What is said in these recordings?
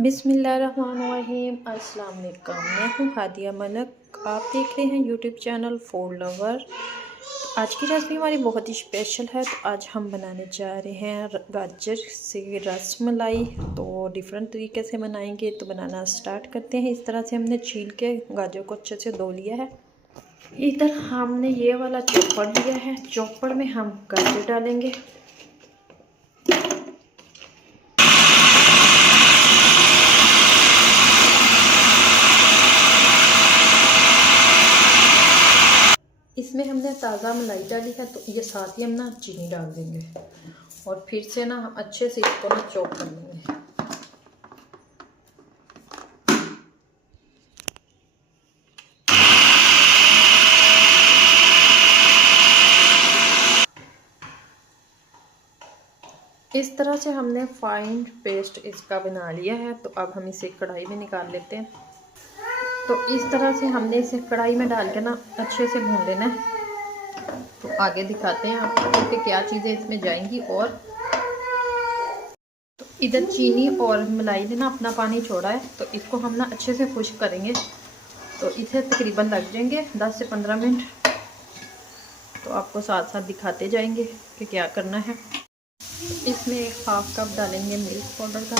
बिस्मिल्लाहिर्रहमानिर्रहीम। अस्सलाम वालेकुम। मैं हूँ हादिया मलक। आप देख रहे हैं यूट्यूब चैनल फूड लवर। आज की रेसिपी हमारी बहुत ही स्पेशल है। तो आज हम बनाने जा रहे हैं गाजर से रसमलाई। तो डिफरेंट तरीके से बनाएंगे। तो बनाना स्टार्ट करते हैं। इस तरह से हमने छील के गाजर को अच्छे से धो लिया है। इधर हमने ये वाला चॉपर लिया है। चॉपर में हम गाजर डालेंगे। इसमें हमने ताज़ा मलाई डाली है। तो ये साथ ही हम ना चीनी डाल देंगे और फिर से ना हम अच्छे से इसको ना चॉप कर लेंगे। इस तरह से हमने फाइन पेस्ट इसका बना लिया है। तो अब हम इसे कढ़ाई में निकाल लेते हैं। तो इस तरह से हमने इसे कढ़ाई में डाल के ना अच्छे से भून लेना है। तो आगे दिखाते हैं आपको कि क्या चीज़ें इसमें जाएंगी। और तो इधर चीनी और मलाई ने ना अपना पानी छोड़ा है। तो इसको हम ना अच्छे से खुश्क करेंगे। तो इसे तकरीबन लग जाएंगे 10 से 15 मिनट। तो आपको साथ साथ दिखाते जाएंगे कि क्या करना है। इसमें 1/2 कप डालेंगे मिल्क पाउडर का।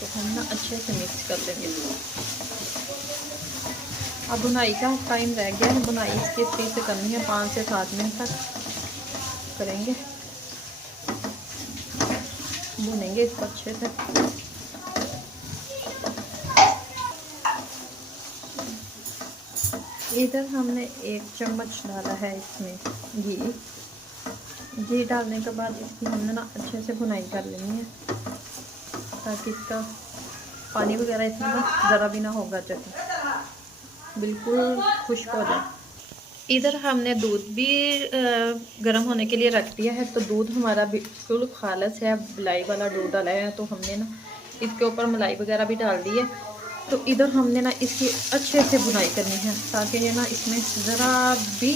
तो हम ना अच्छे से मिक्स कर देंगे। अब बुनाई का टाइम रह गया है। बुनाई इसकी स्पीड से करनी है। 5 से 7 मिनट तक करेंगे, भुनेंगे इसको अच्छे से। इधर हमने 1 चम्मच डाला है इसमें घी डालने के बाद इसकी हमने ना अच्छे से भुनाई कर लेनी है ताकि इसका पानी वगैरह इसमें ना ज़रा भी ना होगा, चाहिए बिल्कुल खुश्क हो जाए। इधर हमने दूध भी गर्म होने के लिए रख दिया है। तो दूध हमारा बिल्कुल खालस है। मलाई वाला दूध डाला है। तो हमने ना इसके ऊपर मलाई वगैरह भी डाल दी है। तो इधर हमने ना इसकी अच्छे से बुनाई करनी है ताकि ये ना इसमें ज़रा भी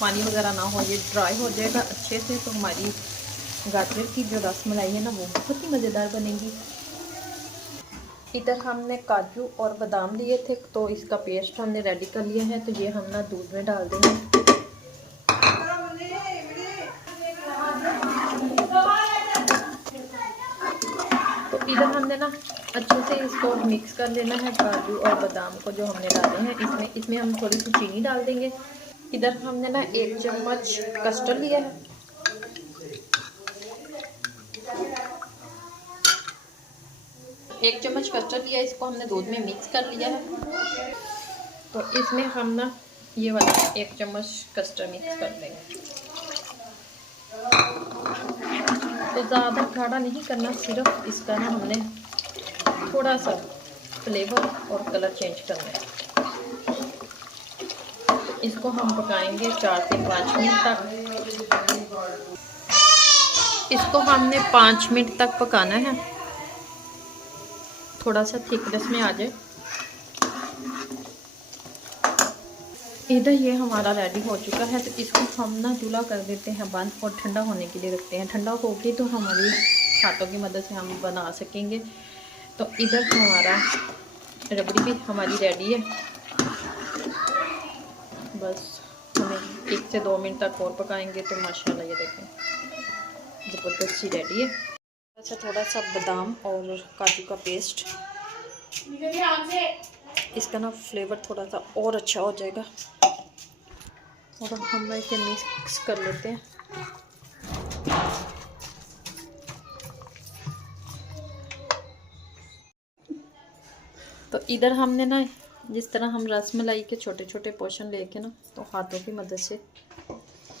पानी वगैरह ना हो, ये ड्राई हो जाएगा अच्छे से। तो हमारी गाजर की जो रसमलाई है ना वो बहुत ही मज़ेदार बनेगी। इधर हमने काजू और बादाम लिए थे। तो इसका पेस्ट हमने रेडी कर लिया है। तो ये हम ना दूध में डाल देंगे। तो इधर हमने ना अच्छे से इसको मिक्स कर लेना है काजू और बादाम को जो हमने डाले हैं। इसमें हम थोड़ी सी चीनी डाल देंगे। इधर हमने ना 1 चम्मच कस्टर्ड लिया है। एक चम्मच कस्टर्ड लिया, इसको हमने दूध में मिक्स कर लिया है। तो इसमें हम ना ये वाला 1 चम्मच कस्टर्ड मिक्स कर देंगे। तो ज़्यादा गाढ़ा नहीं करना, सिर्फ इसका ना हमने थोड़ा सा फ्लेवर और कलर चेंज करना है। इसको हम पकाएंगे 4 से 5 मिनट तक। इसको हमने 5 मिनट तक पकाना है, थोड़ा सा थिकनेस में आ जाए। इधर ये हमारा रेडी हो चुका है। तो इसको हम ना चूल्हा कर देते हैं बंद और ठंडा होने के लिए रखते हैं। ठंडा होगी तो हमारी हाथों की मदद से हम बना सकेंगे। तो इधर हमारा रबड़ी भी हमारी रेडी है। बस हमें 1 से 2 मिनट तक और पकाएंगे। तो माशाल्लाह ये देखें ज़बरदस्त सी रेडी है। अच्छा, थोड़ा सा बादाम और काजू का पेस्ट, इसका ना फ्लेवर थोड़ा सा और अच्छा हो जाएगा। और हम इसे मिक्स कर लेते हैं। तो इधर हमने ना जिस तरह हम रसमलाई के छोटे छोटे पोर्शन लेके ना तो हाथों की मदद से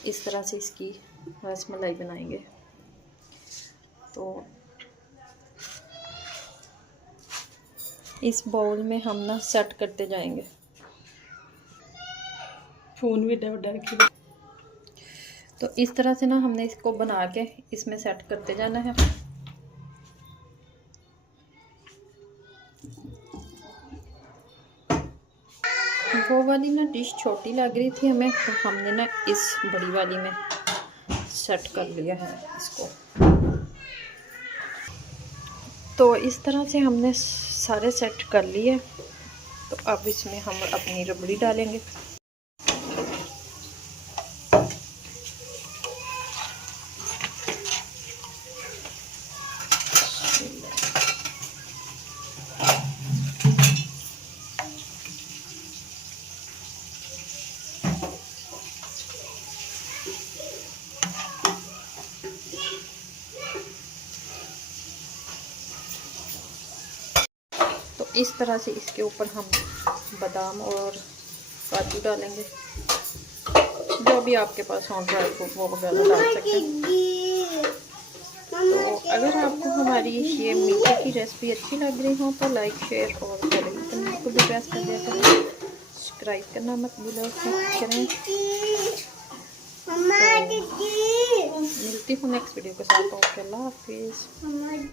इस तरह से इसकी रसमलाई बनाएंगे। तो इस बाउल में हम ना सेट करते जाएंगे। फोन भी डर के। तो इस तरह से ना हमने इसको बना के इसमें सेट करते जाना है। वो वाली ना डिश छोटी लग रही थी हमें। तो हमने ना इस बड़ी वाली में सेट कर लिया है इसको। तो इस तरह से हमने सारे सेट कर लिए। तो अब इसमें हम अपनी रबड़ी डालेंगे। तो इस तरह से इसके ऊपर हम बादाम और काजू डालेंगे, जो भी आपके पास हो ड्राई फ्रूट वो वगैरह डाल सकते हैं। तो अगर आपको हमारी ये मीठे की रेसिपी अच्छी लग रही हो तो लाइक शेयर और बेल आइकन को भी प्रेस कर दिया करें, सब्सक्राइब करना मत भूलो करें। तो मिलती हूँ नेक्स्ट वीडियो के साथ। ओके, अल्लाह हाफिज़।